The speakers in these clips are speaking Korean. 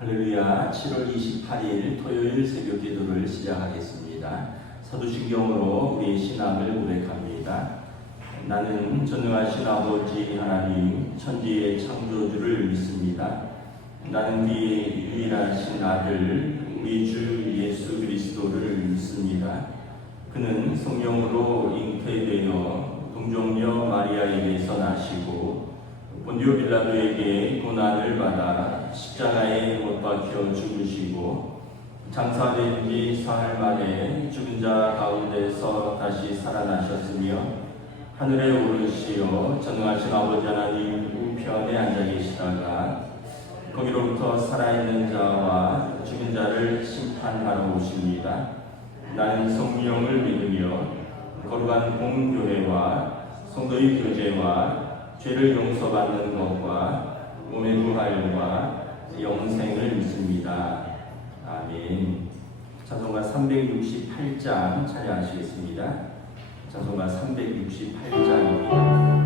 할렐루야. 7월 28일 토요일 새벽 기도를 시작하겠습니다. 사도신경으로 우리의 신앙을 고백합니다. 나는 전능하신 아버지 하나님 천지의 창조주를 믿습니다. 나는 그의 유일하신 아들 우리 주 예수 그리스도를 믿습니다. 그는 성령으로 잉태되어 동정녀 마리아에게서 나시고 본디오 빌라도에게 고난을 받아 십자가에 못 박혀 죽으시고 장사된 지 사흘 만에 죽은 자 가운데서 다시 살아나셨으며 하늘에 오르시어 전능하신 아버지 하나님 우편에 앉아 계시다가 거기로부터 살아있는 자와 죽은 자를 심판하러 오십니다. 나는 성령을 믿으며 거룩한 공교회와 성도의 교제와 죄를 용서받는 것과 몸의 부활과 영생을 믿습니다. 아멘. 찬송가 368장 찬양하시겠습니다. 찬송가 368장입니다.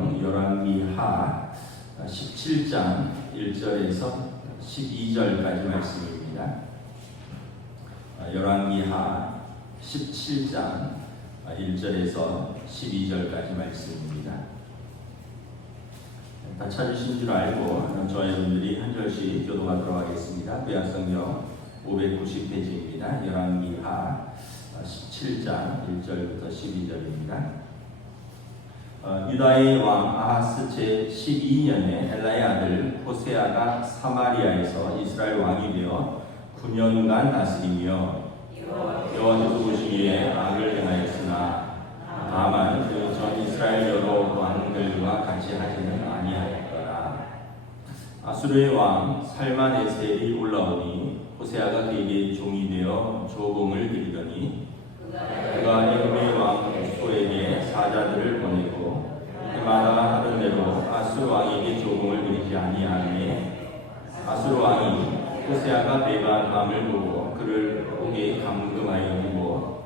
성경 열왕기하 17장 1절에서 12절까지 말씀입니다. 열왕기하 17장 1절에서 12절까지 말씀입니다. 다 찾으신 줄 알고 저와 여러분들이 한 절씩 교독하도록 하겠습니다. 구약성경 590페이지입니다. 열왕기하 17장 1절부터 12절입니다. 유다의 왕 아하스 제12년에 엘라의 아들 호세아가 사마리아에서 이스라엘 왕이 되어 9년간 다스리며 여호와께서 보시기에 악을 행하였으나 다만 그 전 이스라엘 여러 왕들과 같이 하지는 아니하였더라. 아수르의 왕 살마네셀이 올라오니 호세아가 그에게 종이 되어 조공을 드리더니 그가 애굽의 왕 소에게 사자들을 보내고 해마다 하던 대로 아수르 왕에게 조공을 드리지 아니하니 아수르 왕이 호세아가 배반함을 보고 그를 옥에 감금하여 두고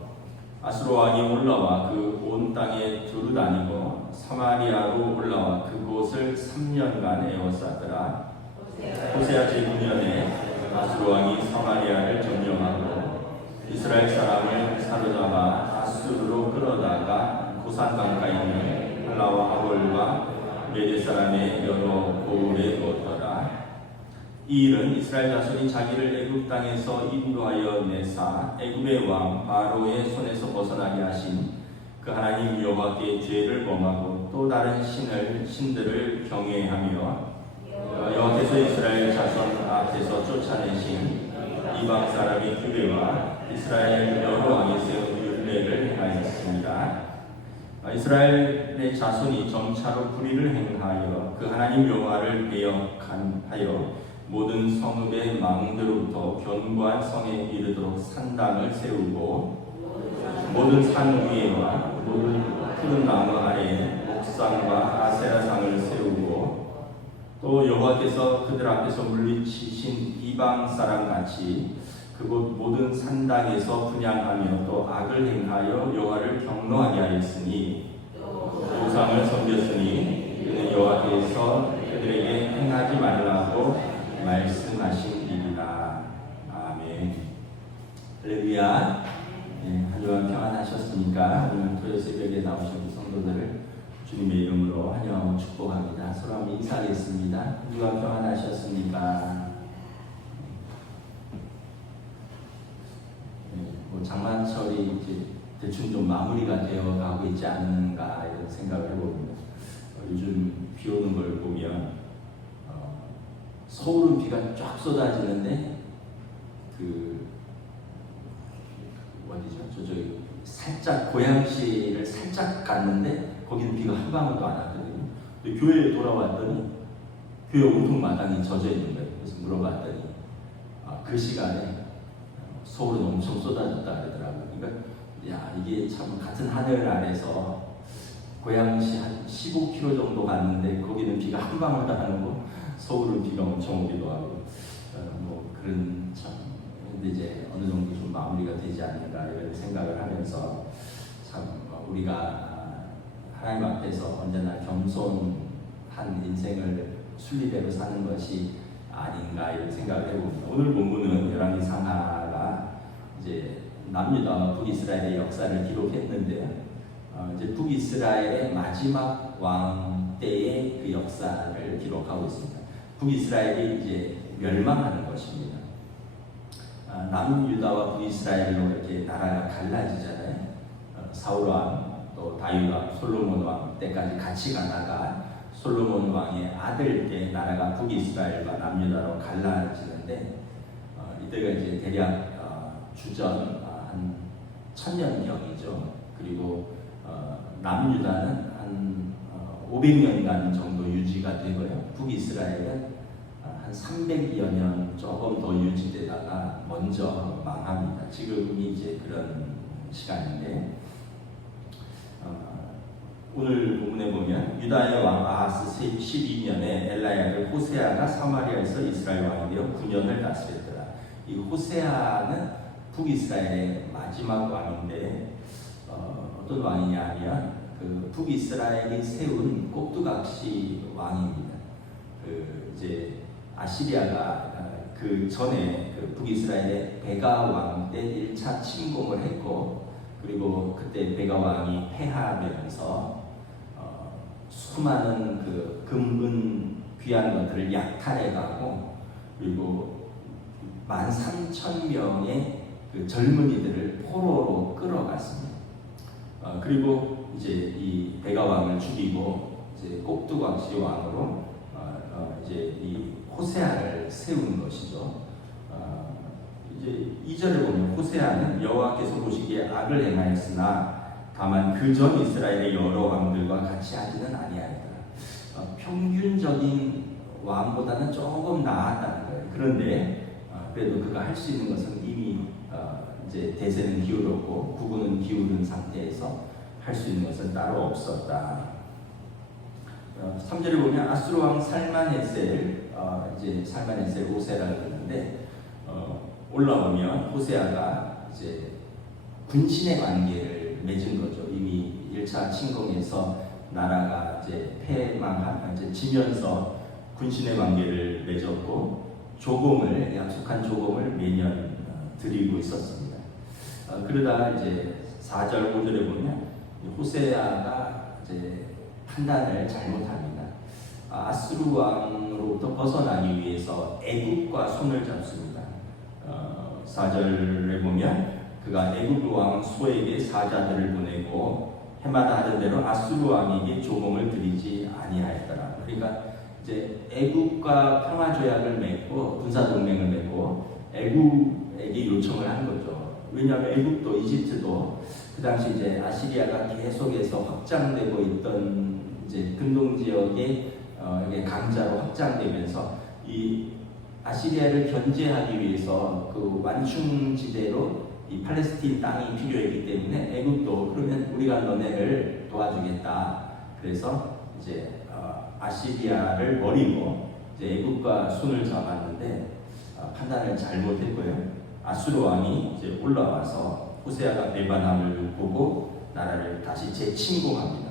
아수르 왕이 올라와 그 온 땅에 두루 다니고 사마리아로 올라와 그곳을 3년간 에워쌌더라. 호세아 제9년에 아수르 왕이 사마리아를 점령하고 이스라엘 사람을 사로잡아 아수르로 끌어다가 고산 강가에 있는 할라와 하볼과 메대 사람의 여러 고을에 두었더라. 이 일은 이스라엘 자손이 자기를 애굽 땅에서 인도하여 내사 애굽의 왕 바로의 손에서 벗어나게 하신 그 하나님 여호와께 죄를 범하고 또 다른 신들을 경외하며 여호와께서 이스라엘 자손 앞에서 쫓아내신 이방 사람의 규례와 이스라엘 여러 왕이 세운 율례를 행하였습니다. 이스라엘의 자손이 점차로 불의를 행하여 그 하나님 여호와를 배역하여 모든 성읍의 망대로부터 견고한 성에 이르도록 산당을 세우고 모든 산 위에와 모든 푸른 나무 아래에 목상과 아세라상을 세우고 또 여호와께서 그들 앞에서 물리치신 이방 사람 같이 그곳 모든 산당에서 분향하며 또 악을 행하여 여호와를 경노하게 하였으니 우상을 섬겼으니 그는 여호와께서 그들에게 행하지 말라고 말씀하신 일이라. 아멘. 할렐루야. 한 주간 평안하셨습니까? 오늘 토요 새벽에 나오신 성도들을 주님의 이름으로 환영하고 축복합니다. 서로 한번 인사하겠습니다. 한 주간 평안하셨습니까? 장마철이 이제 대충 좀 마무리가 되어 가고 있지 않는가 이런 생각을 해봅니다. 요즘 비 오는 걸 보면 서울은 비가 쫙 쏟아지는데 어디죠? 저기 살짝 고양시를 살짝 갔는데 거기는 비가 한 방울도 안 왔거든요. 근데 교회에 돌아왔더니 교회 온통 마당이 젖어 있는 거예요. 그래서 물어봤더니 그 시간에 서울은 엄청 쏟아졌다 그러더라고요. 그러니까 이게 참 같은 하늘 아래서 고양시 한 15km 정도 갔는데 거기는 비가 한 방울도 안 오고 서울은 비가 엄청 오기도 하고 그런 참 근데 이제 어느 정도 좀 마무리가 되지 않는가 이런 생각을 하면서 참 우리가 하나님 앞에서 언제나 겸손한 인생을 순리대로 사는 것이 아닌가 이런 생각을 해봅니다. 오늘 본문은 열왕기 상하가 이제 남유다와 북이스라엘의 역사를 기록했는데요. 이제 북이스라엘의 마지막 왕 때의 그 역사를 기록하고 있습니다. 북이스라엘이 이제 멸망하는 것입니다. 남유다와 북이스라엘로 이렇게 나라가 갈라지잖아요. 사울 왕, 또 다윗 왕, 솔로몬 왕 때까지 같이 가다가 솔로몬 왕의 아들 때 나라가 북이스라엘과 남유다로 갈라지는데 이때가 이제 대략 주전 한 1000년경이죠. 그리고 남유다는 한 500년간 정도 유지가 되고요. 북이스라엘은 한 300여 년 조금 더 유지되다가 먼저 망합니다. 지금이 이제 그런 시간인데 오늘 본문에 보면 유다의 왕 아하스 12년에 엘라의 아들 호세아가 사마리아에서 이스라엘 왕이 되어 9년을 다스렸더라. 이 호세아는 북이스라엘의 마지막 왕인데 어떤 왕이냐 하면 그 북이스라엘이 세운 꼭두각시 왕입니다. 이제 아시리아가 그 전에 그 북이스라엘의 베가 왕 때 1차 침공을 했고, 그리고 그때 베가 왕이 패하면서 수많은 그 금은 귀한 것들을 약탈해가고, 그리고 13,000명의 그 젊은이들을 포로로 끌어갔습니다. 그리고 이제 이 베가 왕을 죽이고 이제 꼭두각시 왕으로 이제 이 호세아를 세운 것이죠. 이제 2절에 보면 호세아는 여호와께서 보시기에 악을 행하였으나 다만 그 전 이스라엘의 여러 왕들과 같이 하지는 아니하였더라. 평균적인 왕보다는 조금 나았다는 거예요. 그런데 그래도 그가 할 수 있는 것은 이미 이제 대세는 기울었고 국군은 기울은 상태에서 할 수 있는 것은 따로 없었다. 3절에 보면 아수르 왕 살만에셀, 이제 살만에셀 호세라고 그러는데 올라오면 호세아가 이제 군신의 관계를 맺은 거죠. 이미 1차 침공에서 나라가 이제 이제 지면서 군신의 관계를 맺었고 약속한 조공을 매년 드리고 있었습니다. 그러다 이제 4절 5절에 보면 호세아가 이제 판단을 잘못합니다. 아수르 왕으로부터 벗어나기 위해서 애굽과 손을 잡습니다. 4절에 보면 그가 애굽 왕 소에게 사자들을 보내고 해마다 하던 대로 아수르 왕에게 조공을 드리지 아니하였더라. 그러니까 이제 애굽과 평화 조약을 맺고 군사 동맹을 맺고 애굽에게 요청을 한 거죠. 왜냐하면 애굽도 이집트도 그 당시 이제 아시리아가 계속해서 확장되고 있던 이제 근동 지역의 강자로 확장되면서 이 아시리아를 견제하기 위해서 그 완충지대로 이 팔레스틴 땅이 필요했기 때문에 애굽도 그러면 우리가 너네를 도와주겠다. 그래서 이제 아시리아를 버리고 이제 애굽과 손을 잡았는데 판단을 잘못했고요. 아수르 왕이 이제 올라와서 호세아가 배반함을 보고 나라를 다시 재침공합니다.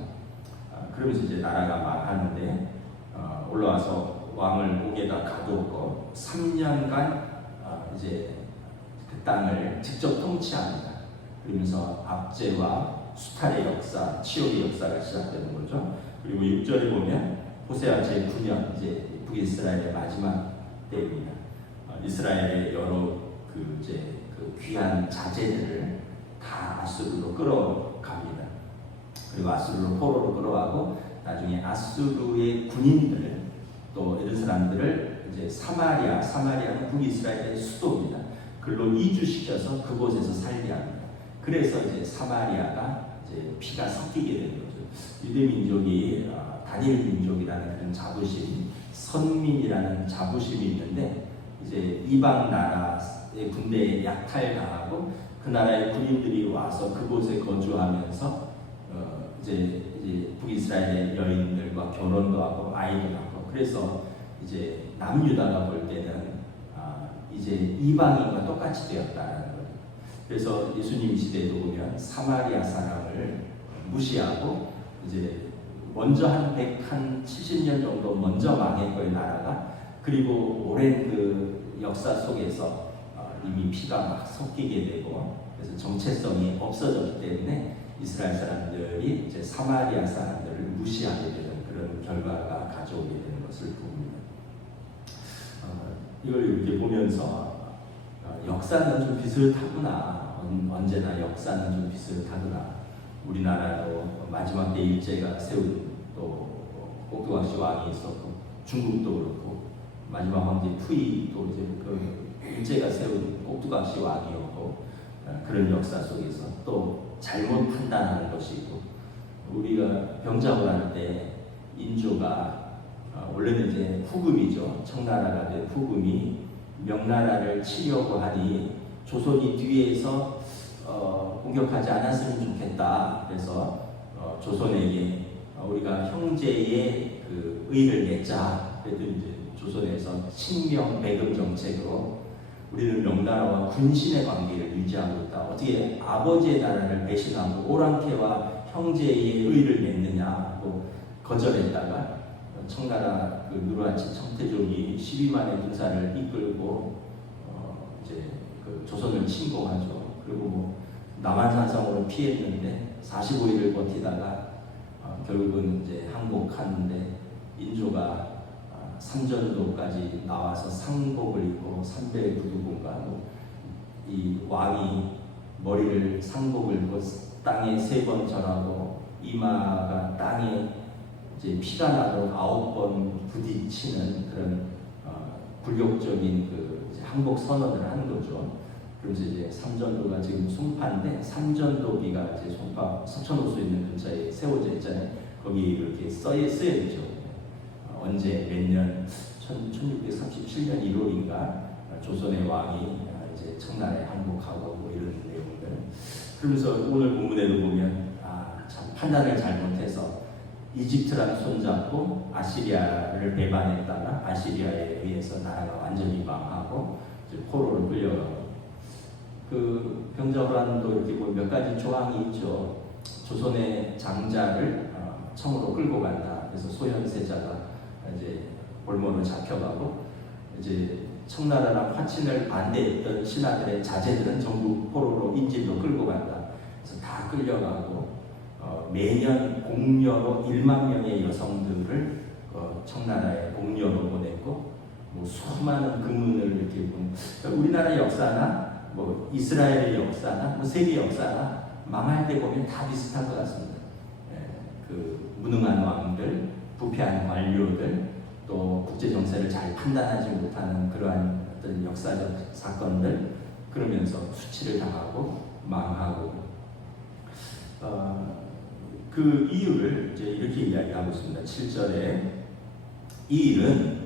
그러면서 이제 나라가 망하는데 올라와서 왕을 목에다 가두었고 3년간 이제 그 땅을 직접 통치합니다. 그러면서 압제와 수탈의 역사, 치욕의 역사가 시작되는 거죠. 그리고 6절에 보면 호세아 제9년 이제 북이스라엘의 마지막 때입니다. 이스라엘의 여러 그 귀한 자재들을 다 아수르로 끌어갑니다. 그리고 아수르로 포로로 끌어가고 나중에 아수르의 군인들 또 이런 사람들을 이제 사마리아는 북이스라엘의 수도입니다. 그걸로 이주시켜서 그곳에서 살게 합니다. 그래서 이제 사마리아가 이제 피가 섞이게 되는 거죠. 유대 민족이 단일 민족이라는 그런 자부심, 선민이라는 자부심이 있는데 이제 이방 나라의 군대에 약탈당하고 그 나라의 군인들이 와서 그곳에 거주하면서 이제 북이스라엘의 여인들과 결혼도 하고 아이도 낳고 그래서 이제 남유다가 볼 때는 이제 이방인과 똑같이 되었다는 거예요. 그래서 예수님 시대에도 보면 사마리아 사람을 무시하고 이제 먼저 한 170년 정도 먼저 망했고요 나라가. 그리고 오랜 그 역사 속에서 이미 피가 막 섞이게 되고 그래서 정체성이 없어졌기 때문에 이스라엘 사람들이 이제 사마리아 사람들을 무시하게 되는 그런 결과가 가져오게 되는 것을 봅니다. 이걸 이렇게 보면서 역사는 좀 비슷하구나. 언제나 역사는 좀 비슷하구나. 우리나라도 마지막 때 일제가 세운 또 꼭두각시 왕이 있었고 중국도 그렇고 마지막 황제 푸이도 이제 그 일제가 세운 꼭두각시 왕이었고 그런 역사 속에서 또 잘못 판단하는 것이 있고 우리가 병작을 할 때 인조가 원래는 이제 후금이죠. 청나라가 된 후금이 명나라를 치려고 하니 조선이 뒤에서 공격하지 않았으면 좋겠다. 그래서 조선에게 우리가 형제의 그 의를 맺자. 그랬더니 이제 조선에서 친명 배금 정책으로 우리는 명나라와 군신의 관계를 유지하고 있다. 어떻게 아버지의 나라를 배신하고 오랑캐와 형제의 의를 맺느냐고 거절했다가 청나라 그 누르하치 청태족이 12만의 군사를 이끌고 이제 그 조선을 침공하죠. 그리고 뭐 남한산성으로 피했는데 45일을 버티다가 결국은 이제 항복하는데 인조가 삼전도까지 나와서 상복을 입고 삼배구두군가 이 왕이 머리를 상복을 입고 땅에 3번 절하고 이마가 땅에 이제 피가 나도록 9번 부딪히는 그런 굴욕적인 그 이제 항복 선언을 하는 거죠. 그러면서 이제 삼전도가 지금 송파인데 삼전도비가 이제 송파 석천호수 있는 근처에 세워져 있잖아요. 거기 이렇게 쓰여있죠. 언제 몇 년 1637년 1월인가 조선의 왕이 이제 청나라에 항복하고 뭐 이런 내용들. 그러면서 오늘 본문에도 보면 참 판단을 잘못해서 이집트랑 손잡고 아시리아를 배반했다가 아시리아에 의해서 나라가 완전히 망하고 이제 포로로 끌려가고. 그 병자호란도 이렇게 보면 몇 가지 조항이 있죠. 조선의 장자를 청으로 끌고 간다. 그래서 소현세자가 이제 볼모로 잡혀가고 이제 청나라랑 화친을 반대했던 신하들의 자제들은 전부 포로로 인질로 끌고 간다. 그래서 다 끌려가고 매년 공녀로 1만 명의 여성들을 청나라에 공녀로 보냈고 뭐 수많은 금은을 이렇게 보면 우리나라 역사나 뭐 이스라엘의 역사나 뭐 세계 역사나 망할 때 보면 다 비슷할 것 같습니다. 그 무능한 왕들, 부패한 관료들, 또 국제 정세를 잘 판단하지 못하는 그러한 어떤 역사적 사건들, 그러면서 수치를 당하고 망하고. 그 이유를 이제 이렇게 이야기하고 있습니다. 7절에 이 일은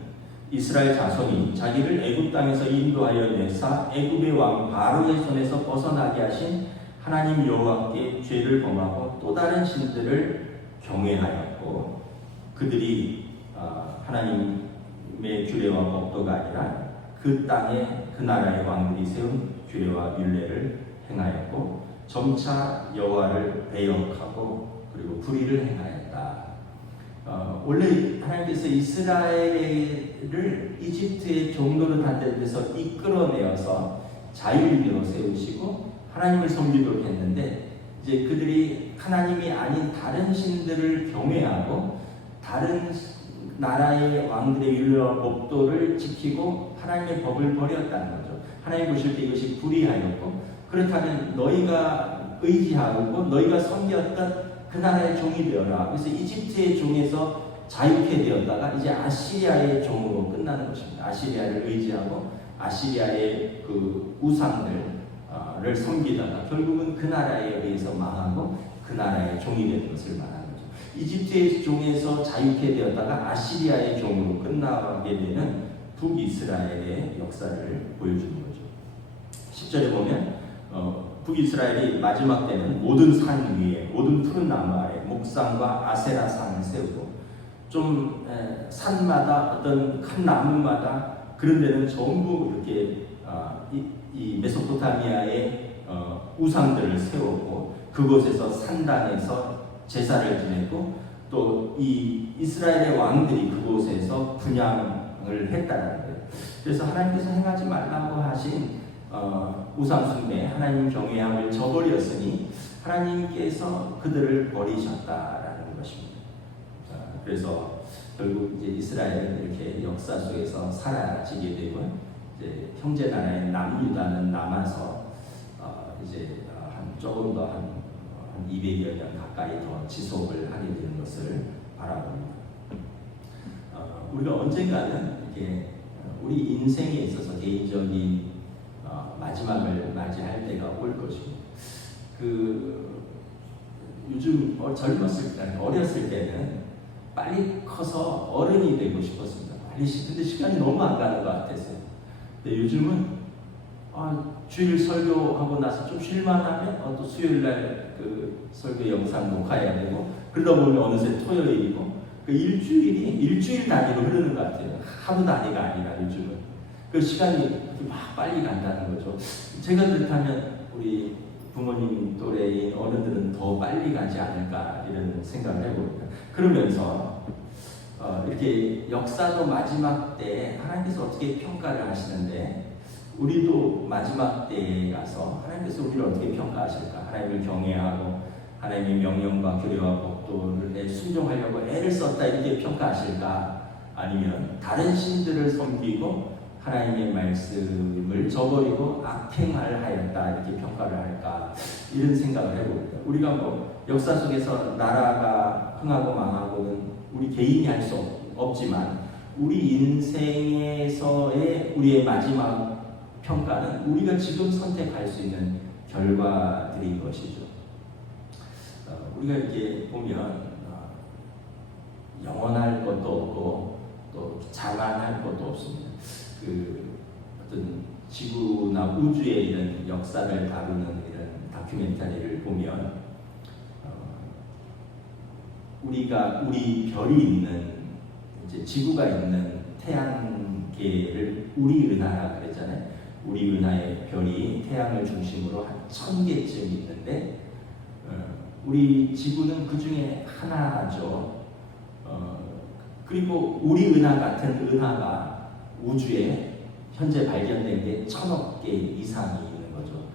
이스라엘 자손이 자기를 애굽 땅에서 인도하여 내사 애굽의 왕 바로의 손에서 벗어나게 하신 하나님 여호와께 죄를 범하고 또 다른 신들을 경외하였고, 그들이 하나님의 규례와 법도가 아니라 그 땅에 그 나라의 왕들이 세운 규례와 율례를 행하였고 점차 여호와를 배역하고 그리고 불의를 행하였다. 원래 하나님께서 이스라엘을 이집트의 종노릇하던 데서 이끌어내어서 자유인으로 세우시고 하나님을 섬기도록 했는데, 이제 그들이 하나님이 아닌 다른 신들을 경외하고 다른 나라의 왕들의 율례와 법도를 지키고 하나님의 법을 버렸다는 거죠. 하나님 보실 때 이것이 불의하였고, 그렇다면 너희가 의지하고 너희가 섬겼던 그 나라의 종이 되어라. 그래서 이집트의 종에서 자유케 되었다가 이제 아시리아의 종으로 끝나는 것입니다. 아시리아를 의지하고 아시리아의 그 우상들을 섬기다가 결국은 그 나라에 의해서 망하고 그 나라의 종이 되는 것을 말하는 거죠. 이집트의 종에서 자유케 되었다가 아시리아의 종으로 끝나게 되는 북이스라엘의 역사를 보여주는 거죠. 10절에 보면 북이스라엘이 마지막 때는 모든 산 위에 모든 푸른 나무 아래 목상과 아세라상을 세우고, 좀 산마다 어떤 큰 나무마다 그런 데는 전부 이렇게 이 메소포타미아의 우상들을 세웠고 그곳에서 산당에서 제사를 지냈고, 또 이 이스라엘의 왕들이 그곳에서 분향을 했다는 거예요. 그래서 하나님께서 행하지 말라고 하신 우상숭배, 하나님 경외함을 저버렸으니 하나님께서 그들을 버리셨다라는 것입니다. 그래서 결국 이제 이스라엘은 이렇게 역사 속에서 사라지게 되고, 이제 형제 나라의 남유다는 남아서 이제 조금 더 한 200여 년 가까이 더 지속을 하게 되는 것을 바라봅니다. 우리가 언젠가는 이렇게 우리 인생에 있어서 개인적인 마지막을 맞이할 때가 올 것입니다. 요즘 젊었을 때, 어렸을 때는 빨리 커서 어른이 되고 싶었습니다. 근데 시간이 너무 안 가는 것 같았어요. 근데 요즘은 주일 설교하고 나서 좀 쉴만하면 또 수요일날 그 설교 영상 녹화해야 되고, 그러다 보면 어느새 토요일이고, 그 일주일 단위로 흐르는 것 같아요. 하루 단위가 아니라 요즘은 그 시간이 막 빨리 간다는 거죠. 제가 그렇다면 우리 부모님 또래인 어른들은 더 빨리 가지 않을까 이런 생각을 해봅니다. 그러면서 이렇게 역사도 마지막 때에 하나님께서 어떻게 평가를 하시는데 우리도 마지막 때에 가서 하나님께서 우리를 어떻게 평가하실까? 하나님을 경외하고 하나님의 명령과 규례와 법도를 순종하려고 애를 썼다 이렇게 평가하실까? 아니면 다른 신들을 섬기고 하나님의 말씀을 저버리고 악행을 하였다 이렇게 평가를 할까? 이런 생각을 해봅니다. 우리가 뭐 역사 속에서 나라가 흥하고 망하고는 우리 개인이 할 수 없지만 우리 인생에서의 우리의 마지막 평가는 우리가 지금 선택할 수 있는 결과들인 것이죠. 우리가 이렇게 보면 영원할 것도 없고 또 자만할 것도 없습니다. 어떤 지구나 우주의 이런 역사를 다루는 이런 다큐멘터리를 보면 우리 별이 있는 이제 지구가 있는 태양계를 우리 은하라 그랬잖아요. 우리 은하의 별이 태양을 중심으로 한 1000개쯤 있는데 우리 지구는 그 중에 하나죠. 그리고 우리 은하 같은 은하가 우주에 현재 발견된 게 1000억 개 이상이 있는 거죠.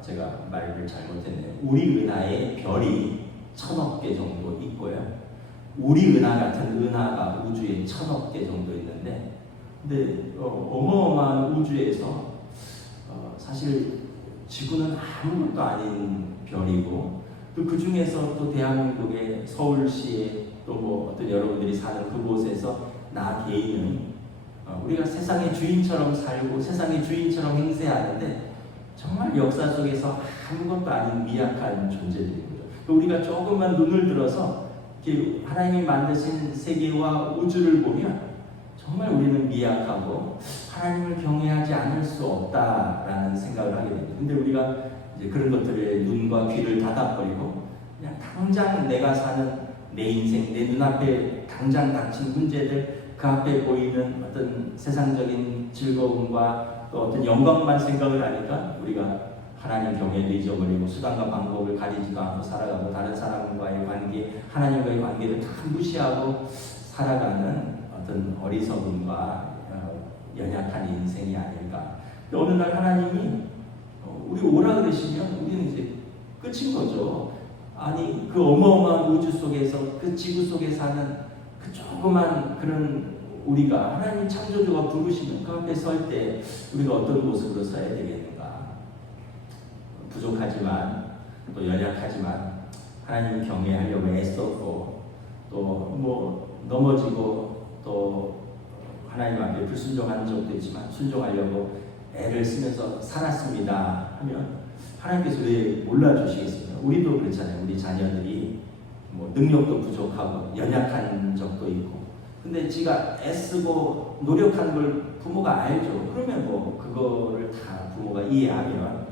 제가 말을 잘못했네요. 우리 은하의 별이 1000억 개 정도 있고요. 우리 은하 같은 은하가 우주에 1000억 개 정도 있는데, 근데 어마어마한 우주에서 사실 지구는 아무것도 아닌 별이고, 또 그 중에서 또 대한민국의 서울시에 또 뭐 어떤 여러분들이 사는 그곳에서 나 개인은 우리가 세상의 주인처럼 살고 세상의 주인처럼 행세하는데 정말 역사 속에서 아무것도 아닌 미약한 존재들인 거죠. 우리가 조금만 눈을 들어서 이렇게 하나님이 만드신 세계와 우주를 보면 정말 우리는 미약하고 하나님을 경외하지 않을 수 없다라는 생각을 하게 됩니다. 근데 우리가 이제 그런 것들에 눈과 귀를 닫아버리고 그냥 당장 내가 사는 내 인생, 내 눈앞에 당장 닥친 문제들, 그 앞에 보이는 어떤 세상적인 즐거움과 또 어떤 영광만 생각을 하니까 우리가 하나님 경외를 잊어버리고 수단과 방법을 가리지도 않고 살아가고 다른 사람과의 관계, 하나님과의 관계를 다 무시하고 살아가는 어떤 어리석음과 연약한 인생이 아닐까. 어느 날 하나님이 우리 오라 그러시면 우리는 이제 끝인 거죠. 아니 그 어마어마한 우주 속에서 그 지구 속에 사는 그 조그만 그런 우리가 하나님 창조주가 부르시면 그 앞에 설 때 우리가 어떤 모습으로 서야 되겠는가. 부족하지만 또 연약하지만 하나님 경외하려고 애썼고 또 뭐 넘어지고 또 하나님 앞에 불순종한 적도 있지만 순종하려고 애를 쓰면서 살았습니다 하면 하나님께서 왜 몰라주시겠습니까? 우리도 그렇잖아요. 우리 자녀들이 뭐 능력도 부족하고 연약한 적도 있고 근데 지가 애쓰고 노력한 걸 부모가 알죠. 그러면 뭐 그거를 다 부모가 이해하면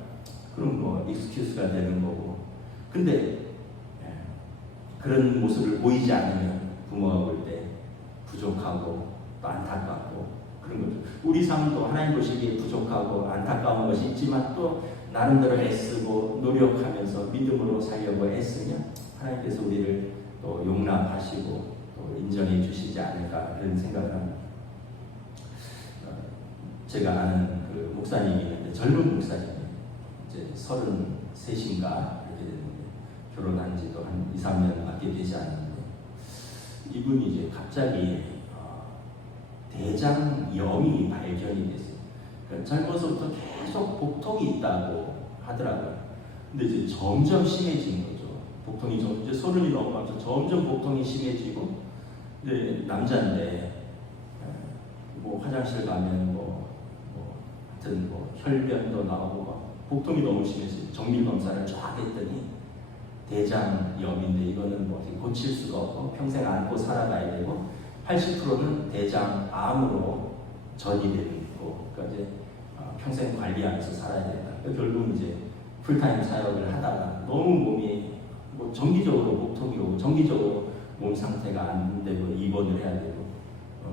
그럼 뭐 익스큐스가 되는 거고 근데 그런 모습을 보이지 않으면 부모가 볼 때 부족하고 또 안타깝고 그런 거죠. 우리 삶도 하나님 보시기에 부족하고 안타까운 것이 있지만 또 나름대로 애쓰고 노력하면서 믿음으로 살려고 애쓰면 하나님께서 우리를 또 용납하시고 또 인정해 주시지 않을까 그런 생각을 합니다. 제가 아는 그 목사님이 있는데 젊은 목사님이 이제 33인가 이렇게 됐는데 결혼한 지도 한 2, 3년밖에 되지 않는데 이분이 이제 갑자기 대장염이 발견이 됐어요. 그러니까 젊어서부터 계속 복통이 있다고 하더라고요. 근데 이제 점점 심해진 거죠. 복통이 이제 30이 넘어가면서 점점 복통이 심해지고, 근데 남자인데 뭐 화장실 가면 하여튼 혈변도 나오고 막 복통이 너무 심해서 정밀 검사를 쫙 했더니 대장염인데 이거는 뭐 어떻게 고칠 수가 없고 평생 안고 살아가야 되고 80%는 대장암으로 전이되고 그러니까 이제 평생 관리하면서 살아야 된다. 결국 이제 풀타임 사역을 하다가 너무 몸이 뭐 정기적으로 복통이 오고 정기적으로 몸 상태가 안 되고 입원을 해야 되고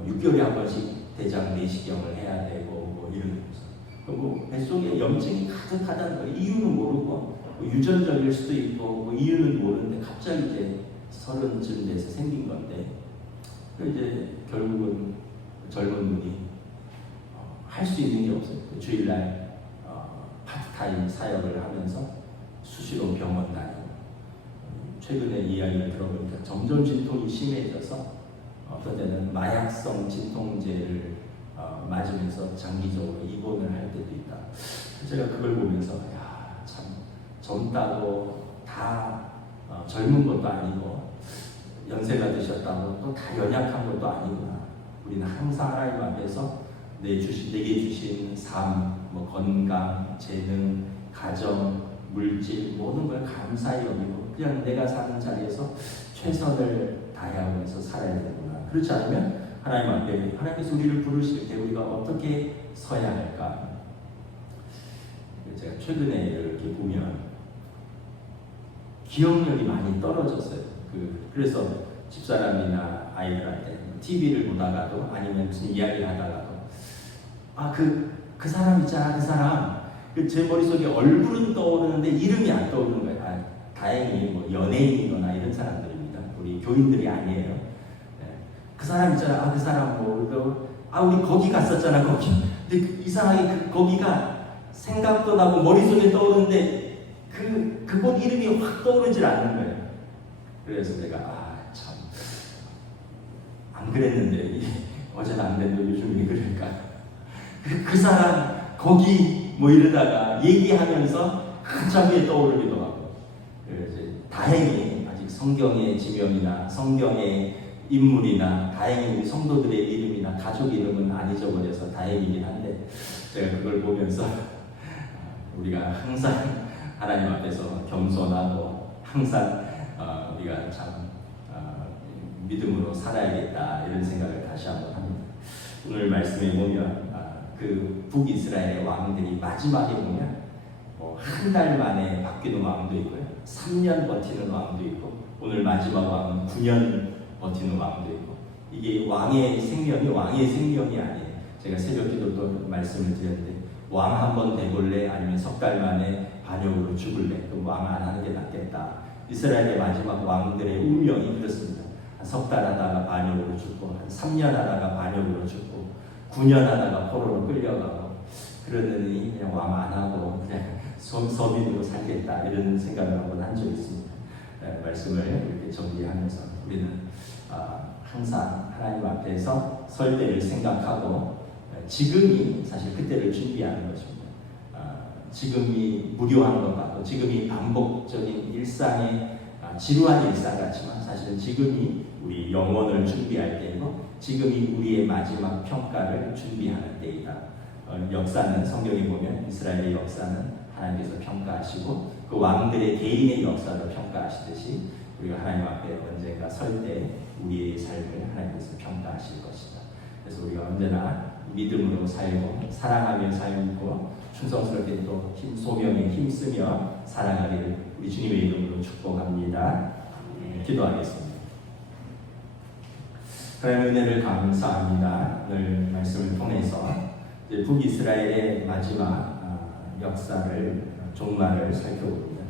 6개월에 한 번씩 대장 내시경을 해야 되고 뭐 이런 거죠. 그리고 뱃속에 염증이 가득하다는 거 이유는 모르고 유전적일 수도 있고 이유는 모르는데 갑자기 이제 30쯤 돼서 생긴 건데 이제 결국은 젊은 분이 할 수 있는 게 없어요. 주일날 파트타임 사역을 하면서 수시로 병원 다니고 최근에 이야기를 들어보니까 점점 진통이 심해져서 어떤 때는 마약성 진통제를 맞으면서 장기적으로 입원을 할 때도 있다. 제가 그걸 보면서 참 젊다고 다 젊은 것도 아니고 연세가 드셨다고 또 다 연약한 것도 아니구나. 우리는 항상 하나님 앞에서 내게 주신 삶, 건강, 재능, 가정, 물질 모든 걸 감사히 여기고 그냥 내가 사는 자리에서 최선을 다하면서 살아야 되는구나. 그렇지 않으면 하나님 앞에 하나님께서 우리를 부르실 때 우리가 어떻게 서야 할까? 제가 최근에 이렇게 보면 기억력이 많이 떨어졌어요. 그래서 집사람이나 아이들한테 TV를 보다가도 아니면 무슨 이야기를 하다가도 그 사람 있잖아, 그 사람. 제 머릿속에 얼굴은 떠오르는데 이름이 안 떠오르는 거예요. 다행히 연예인이거나 이런 사람들입니다. 우리 교인들이 아니에요. 그 사람 있잖아, 그 사람 우리 거기 갔었잖아, 거기. 근데 이상하게 거기가 생각도 나고 머릿속에 떠오르는데 그곳 이름이 확 떠오르질 않는 거예요. 그래서 내가 참 안 그랬는데 어제는 안 됐는데 요즘에 그럴까? 그 사람 거기 이러다가 얘기하면서 한참 떠오르기도 하고. 그래서 다행히 아직 성경의 지명이나 성경의 인물이나 다행히 우리 성도들의 이름이나 가족 이름은 안 잊어버려서 다행이긴 한데 제가 그걸 보면서 우리가 항상 하나님 앞에서 겸손하고 항상 우리가 참 믿음으로 살아야겠다 이런 생각을 다시 한번 합니다. 오늘 말씀에 보면 그 북이스라엘의 왕들이 마지막에 보면 한 달 만에 바뀌는 왕도 있고요, 3년 버티는 왕도 있고, 오늘 마지막 왕은 9년 버티는 왕도 있고, 이게 왕의 생명이 아니에요. 제가 새벽기도 또 말씀을 드렸는데 왕 한 번 돼볼래? 아니면 석 달 만에 반역으로 죽을래? 그럼 왕 안 하는 게 낫겠다. 이스라엘의 마지막 왕들의 운명이 그렇습니다. 한 석 달 하다가 반역으로 죽고, 한 3년 하다가 반역으로 죽고, 9년 하다가 포로로 끌려가고, 그러느니 그냥 왕 안 하고 그냥 서민으로 살겠다 이런 생각을 한번 한 적이 있습니다. 말씀을 이렇게 정리하면서 우리는 항상 하나님 앞에서 설 때를 생각하고 지금이 사실 그때를 준비하는 것입니다. 지금이 무료한 것 같고 지금이 반복적인 일상의 지루한 일상 같지만 사실은 지금이 우리 영혼을 준비할 때이고 지금이 우리의 마지막 평가를 준비하는 때이다. 역사는 성경에 보면 이스라엘의 역사는 하나님께서 평가하시고 그 왕들의 개인의 역사도 평가하시듯이 우리가 하나님 앞에 언젠가 설 때 우리의 삶을 하나님께서 평가하실 것이다. 그래서 우리가 언제나 믿음으로 살고 사랑하며 살고 충성스럽게 또 소명에 힘쓰며 살아가기를 우리 주님의 이름으로 축복합니다. 기도하겠습니다. 하나님의 은혜를 감사합니다. 오늘 말씀을 통해서 북이스라엘의 마지막 역사를 종말을 살펴봅니다.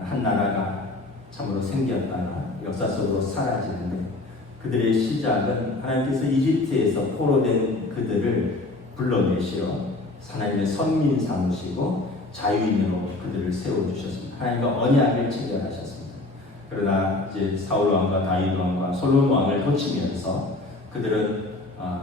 한 나라가 참으로 생겼다가 역사 속으로 사라지는데 그들의 시작은 하나님께서 이집트에서 포로된 그들을 불러내시어 하나님의 선민 삼으시고 자유인으로 그들을 세워주셨습니다. 하나님과 언약을 체결하셨습니다. 그러나 이제 사울 왕과 다윗 왕과 솔로몬 왕을 거치면서 그들은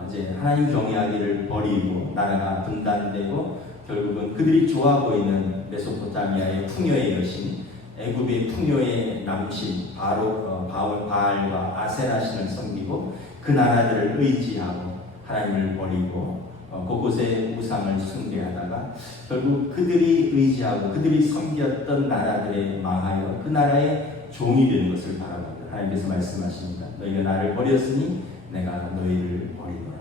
이제 하나님 경외하기를 버리고 나라가 분단되고 결국은 그들이 좋아 보이는 메소포타미아의 풍요의 여신, 애굽의 풍요의 남신 바알과 아세라 신을 섬기고 그 나라들을 의지하고 하나님을 버리고 곳곳에 우상을 숭배하다가 결국 그들이 의지하고 그들이 섬겼던 나라들에 망하여 그 나라의 종이 되는 것을 바라봅니다. 하나님께서 말씀하십니다. 너희가 나를 버렸으니 내가 너희를 버리노라.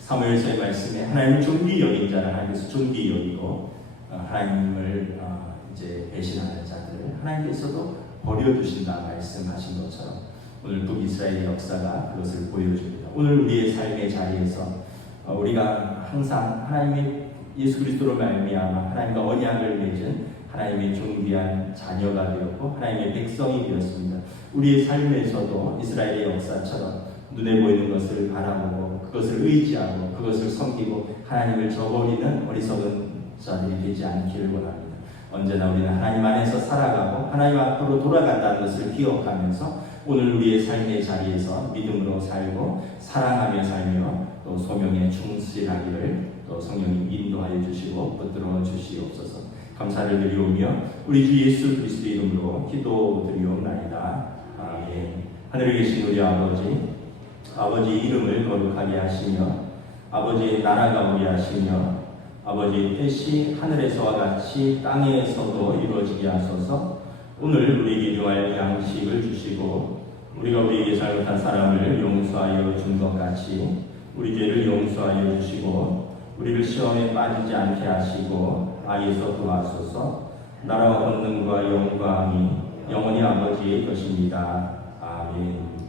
사무엘서의 말씀에 하나님을 존귀 여긴 자를 하나님께서 존귀 여기고 하나님을 이제 배신하는 자들을 하나님께서도 버려두신다 말씀하신 것처럼 오늘 북이스라엘의 역사가 그것을 보여줍니다. 오늘 우리의 삶의 자리에서 우리가 항상 하나님의 예수 그리스도로 말미암아 하나님과 언약을 맺은 하나님의 존귀한 자녀가 되었고 하나님의 백성이 되었습니다. 우리의 삶에서도 이스라엘의 역사처럼 눈에 보이는 것을 바라보고 그것을 의지하고 그것을 섬기고 하나님을 저버리는 어리석은 자들이 되지 않기를 원합니다. 언제나 우리는 하나님 안에서 살아가고 하나님 앞으로 돌아간다는 것을 기억하면서 오늘 우리의 삶의 자리에서 믿음으로 살고 사랑하며 살며 또 소명에 충실하기를 또 성령님 인도하여 주시고 붙들어 주시옵소서. 감사를 드리오며 우리 주 예수 그리스도 이름으로 기도드리옵나이다. 아멘. 하늘에 계신 우리 아버지 이름을 거룩하게 하시며 아버지의 나라가 오게 하시며 아버지의 뜻이 하늘에서와 같이 땅에서도 이루어지게 하소서. 오늘 우리에게 요할 양식을 주시고 우리가 우리에게 잘못한 사람을 용서하여 준 것 같이 우리 죄를 용서하여 주시고 우리를 시험에 빠지지 않게 하시고 악에서 구하소서. 나라와 권능과 영광이 영원히 아버지의 것입니다. 아멘.